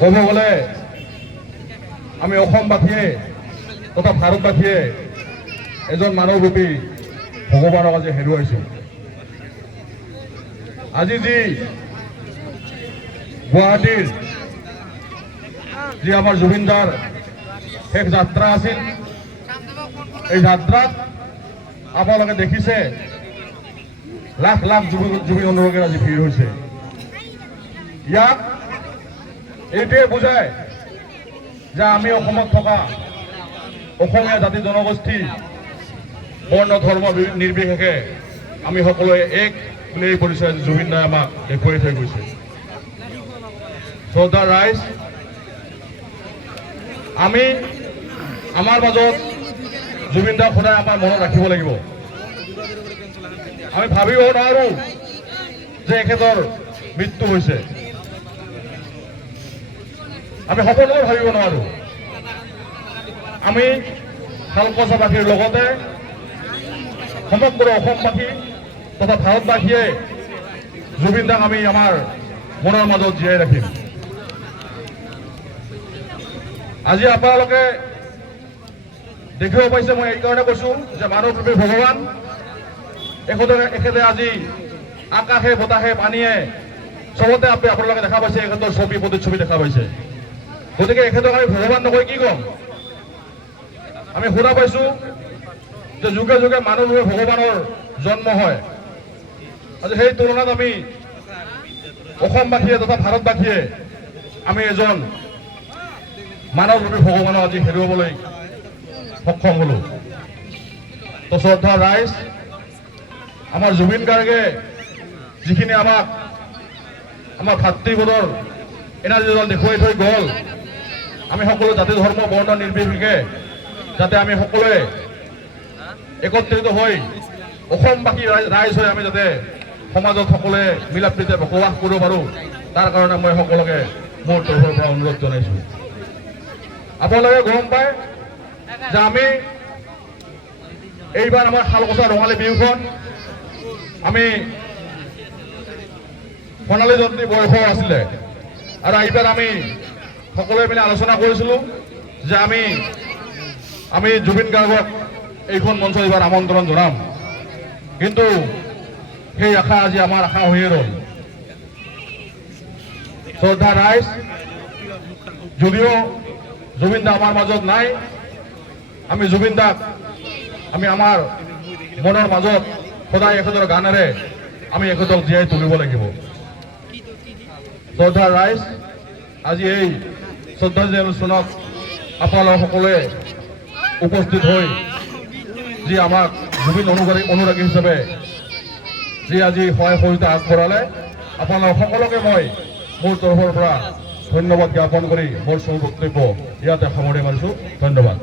ক'ব গ'লে আমি অসমবাসীয়ে তথা ভাৰতবাসীয়ে এজন মানৱৰূপী ভগৱানক আজি হেৰুৱাইছোঁ। আজি যি গুৱাহাটীৰ যি আমাৰ জুবিন দাৰ শেষ যাত্ৰা আছিল, এই যাত্ৰাত আপোনালোকে দেখিছে লাখ লাখ জুবিন অনুৰাগীৰ আজি ভিৰ হৈছে। ইয়াক এইটোৱে বুজায় যে আমি অসমত থকা অসমীয়া জাতি জনগোষ্ঠী বৰ্ণ ধৰ্ম নিৰ্বিশেষে আমি সকলোৱে এক বুলি এই পৰিচয় জুবিন দাই আমাক দেখুৱাই থৈ গৈছে। শ্ৰদ্ধা ৰাইজ, আমি আমাৰ মাজত জুবিন দাক সদায় আমাৰ মনত ৰাখিব লাগিব। আমি ভাবিব নোৱাৰো যে এখেতৰ মৃত্যু হৈছে, আমি সকলোৱে ভাবিব নোৱাৰো। আমি শালকচাবাসীৰ লগতে সমগ্ৰ অসমবাসী তথা ভাৰতবাসীয়ে জুবিন দাক আমি আমাৰ মনৰ মাজত জীয়াই ৰাখিম। আজি আপোনালোকে দেখিব পাইছে, মই এইকাৰণে কৈছো যে মানৱৰূপী ভগৱান এখেতে আজি আকাশে বতাহে পানীয়ে চবতে আপোনালোকে দেখা পাইছে, এখেতৰ ছবি প্ৰতিচ্ছবি দেখা পাইছে। গতিকে এখেতক আমি ভগৱান নকৈ কি ক'ম? আমি শুনা পাইছো যে যুগে যুগে মানৱৰূপী ভগৱানৰ জন্ম হয়। আজি সেই তুলনাত আমি অসমবাসীয়ে তথা ভাৰতবাসীয়ে আমি এজন মানৱৰূপী ভগৱানক আজি হেৰুৱাবলৈ সক্ষম হলো। তো শ্ৰদ্ধা ৰাইজ, আমাৰ জুবিন গাৰ্গে যিখিনি আমাক আমাৰ ভাতৃবোধৰ এনাজীডাল দেখুৱাই থৈ গ'ল, আমি সকলো জাতি ধৰ্ম বৰ্ণ নিৰ্বিশেষে যাতে আমি সকলোৱে একত্ৰিত হৈ অসমবাসী ৰাইজ হৈ আমি যাতে সমাজত সকলোৱে মিলা প্ৰীতিৰে বসবাস কৰিব পাৰোঁ, তাৰ কাৰণে মই সকলোকে মোৰ তৰফৰ পৰা অনুৰোধ জনাইছোঁ। আপোনালোকে গম পায় যে আমি এইবাৰ আমাৰ শালকচা ৰঙালী বিহুখন আমি সোণালী জয়ন্তী বয়সৰ আছিলে, আৰু এইবাৰ আমি সকলোৱে মিলি আলোচনা কৰিছিলোঁ যে আমি জুবিন গাৰ্গক এইখন মঞ্চ এইবাৰ আমন্ত্ৰণ জনাম। কিন্তু সেই আশা আজি আমাৰ আশা হৈয়ে ৰ'ল। শ্ৰদ্ধা ৰাইজ, যদিও জুবিন দা আমাৰ মাজত নাই, আমি জুবিন দাক আমি আমাৰ মনৰ মাজত সদায় এখেতৰ গানেৰে আমি এখেতক জীয়াই তুলিব লাগিব। শ্ৰদ্ধা ৰাইজ, আজি এই শ্ৰদ্ধাঞ্জলি অনুষ্ঠানত আপোনালোক সকলোৱে উপস্থিত হৈ যি আমাক জুবিন অনুৰাগী হিচাপে যি আজি সহায় সহযোগিতা আগবঢ়ালে, আপোনালোক সকলোকে মই মোৰ তৰফৰ পৰা ধন্যবাদ জ্ঞাপন কৰি মোৰ বক্তব্য ইয়াতে সামৰি মাৰিছোঁ। ধন্যবাদ।